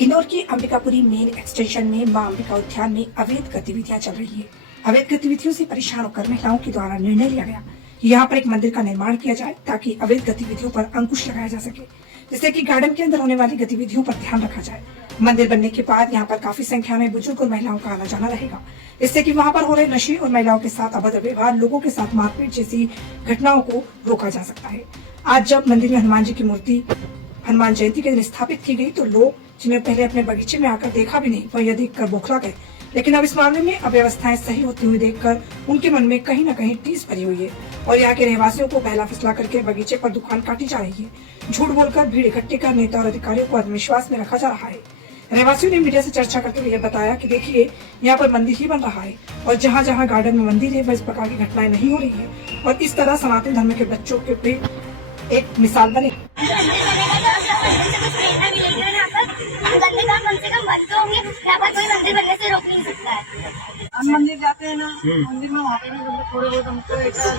इंदौर की Ambikapuri main extension में मां अंबिका उद्यान में अवैध गतिविधियां चल रही है। अवैध गतिविधियों से परेशान होकर महिलाओं के द्वारा निर्णय लिया गया कि यहाँ पर एक मंदिर का निर्माण किया जाए ताकि अवैध गतिविधियों पर अंकुश लगाया जा सके, जिससे कि गार्डन के अंदर होने वाली गतिविधियों पर ध्यान रखा जाए। मंदिर बनने के बाद यहाँ पर काफी संख्या में बुजुर्ग और महिलाओं का आना जाना रहेगा, इससे कि वहाँ पर हो रहे नशे और महिलाओं के साथ अभद्र व्यवहार, लोगों के साथ मारपीट जैसी घटनाओं को रोका जा सकता है। आज जब मंदिर में हनुमान जी की मूर्ति हनुमान जयंती के दिन स्थापित की गई तो लोग जिन्हें पहले अपने बगीचे में आकर देखा भी नहीं, वह यह देखकर बौखला गए। लेकिन अब इस मामले में अव्यवस्थाएं सही होती हुई देखकर उनके मन में कहीं न कहीं टीस भरी हुई है और यहाँ के रहवासियों को बहला फुसला करके बगीचे पर दुकान काटी जा रही है। झूठ बोलकर भीड़ इकट्ठी कर नेता और अधिकारियों को आत्मविश्वास में रखा जा रहा है। रहवासियों ने मीडिया से चर्चा करते हुए बताया कि देखिए, यहाँ पर मंदिर ही बन रहा है और जहाँ जहाँ गार्डन में मंदिर है वह इस प्रकार की घटनाएं नहीं हो रही है और इस तरह सनातन धर्म के बच्चों के पे एक मिसाल बने। कम से कम बंद तो होंगे, यहाँ पर कोई मंदिर बनने से रोक नहीं सकता है। हम मंदिर जाते हैं ना, मंदिर में वहाँ पे भी थोड़े बहुत हमको ऐसा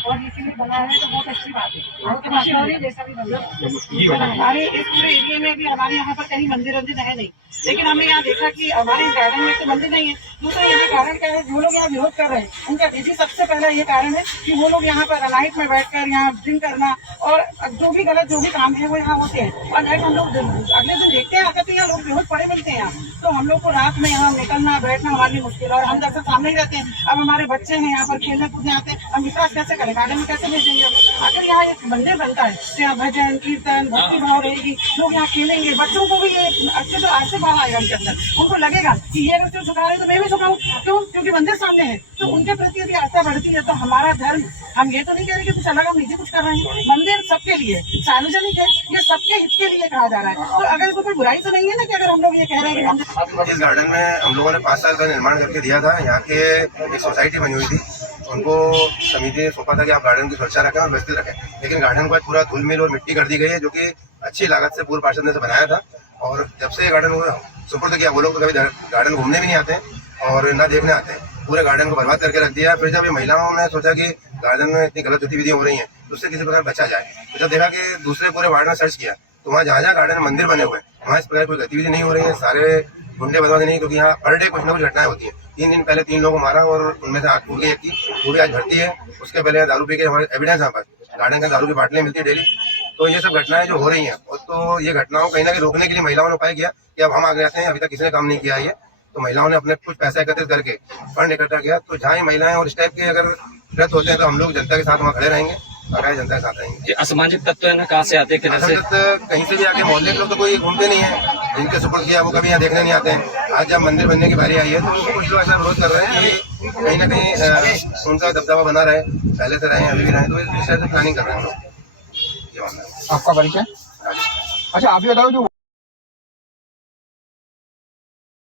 और इसीलिए बना है तो बहुत अच्छी बात है। बहुत खुशी हो रही है जैसा भी बना। हमारे इस पूरे एरिया में भी हमारे यहाँ पर कहीं मंदिर है नहीं, लेकिन हमने यहाँ देखा कि हमारे इस गार्डन में तो मंदिर नहीं है। दूसरा यहाँ कारण क्या है, जो लोग यहाँ विरोध कर रहे हैं उनका इसी सबसे पहला ये कारण है कि वो लोग यहाँ पर नाइट में बैठकर यहाँ ड्रिंक करना और जो भी गलत जो भी काम है वो यहाँ होते हैं। और नाइट हम लोग अगले दिन देखते हैं आकर यहाँ लोग बेहोश पड़े मिलते हैं यहाँ, तो हम लोग को रात में यहाँ निकलना बैठना हमारे लिए मुश्किल है। और हम दरअसल सामने ही रहते हैं। अब हमारे बच्चे हैं यहाँ पर खेलने कूदने आते हैं, हम विश्वास कैसे करें, गार्डन में कैसे भेजेंगे? अगर यहाँ एक मंदिर बनता है तो यहाँ भजन कीर्तन भक्ति भाव रहेगी, लोग यहाँ खेलेंगे, बच्चों को भी ये अच्छे भाव आएगा उनके अंदर। उनको लगेगा कि ये अगर झुका रहे तो मैं भी झुकाऊं, क्यों? क्योंकि मंदिर सामने है। तो उनके प्रति यदि आस्था बढ़ती है तो हमारा धर्म, हम ये तो नहीं कह रहे कि कुछ अलग हम निजी कुछ कर रहे हैं। मंदिर सबके लिए सार्वजनिक है, ये सबके हित के लिए कहा जा रहा है। तो अगर इसमें कोई बुराई तो नहीं है ना कि अगर हम लोग ये कह रहे हैं कि इस गार्डन में हम लोगों ने 5 साल का निर्माण करके दिया था। यहाँ के एक सोसाइटी बनी हुई थी, उनको समिति ने सौंपा था कि आप गार्डन की सुरक्षा रखें और व्यवस्थित रखें, लेकिन गार्डन को पूरा धूल मिल और मिट्टी कर दी गई है, जो कि अच्छी लागत से पूर्व पार्षद ने से बनाया था। और जब से गार्डन सुपुर्द किया, वो लोग तो कभी गार्डन घूमने भी नहीं आते और ना देखने आते हैं, पूरे गार्डन को बर्बाद करके रख दिया। फिर जब ये महिलाओं ने सोचा कि गार्डन में इतनी गलत गतिविधियां हो रही हैं तो उससे किसी प्रकार बचा जाए, तो जब देखा कि दूसरे पूरे वार्ड में सर्च किया तो वहाँ जहाँ गार्डन में मंदिर बने हुए हैं वहाँ इस प्रकार कोई गतिविधि नहीं हो रही है। सारे गुंडे बदमाशी नहीं, क्योंकि यहाँ पर डे कुछ ना कुछ घटनाएं होती है। 3 दिन पहले 3 लोगों को मारा और उनमें से आग फूट गई एक की, वो भी आज भर्ती है। उसके पहले दारू पी के हमारे एविडेंस यहाँ पर गार्डन का दारू की बाटलें मिलती है डेली। तो ये सब घटनाएं जो हो रही हैं, तो ये घटनाओं कहीं ना कहीं रोकने के लिए महिलाओं ने उपाय किया कि अब हम आगे आते हैं। अभी तक किसी ने काम नहीं किया है, तो महिलाओं ने अपने कुछ पैसा एकत्रित करके फंड इकट्ठा किया। तो जहाँ ही महिलाएं और इस टाइप के अगर व्रत होते हैं तो हम लोग जनता के साथ वहाँ खड़े रहेंगे, आगे जनता के साथ रहेंगे। असामाजिक तत्व है ना, कहाँ से आते हैं? कहीं से भी आके मोहल्ले के लोग तो कोई घूमते नहीं है, जिनके सुपुर्द किया वो कभी यहाँ देखने नहीं आते हैं। आज जब मंदिर बनने की बारी आई है तो उनको कुछ लोग ऐसा विरोध कर रहे हैं कि कहीं ना कहीं उनका दबदबा बना रहे, पहले से रहे अभी भी रहे, तो इस तरह से प्लानिंग कर रहे हैं लोग। आपका परिचय? अच्छा, आप ही बताओ जो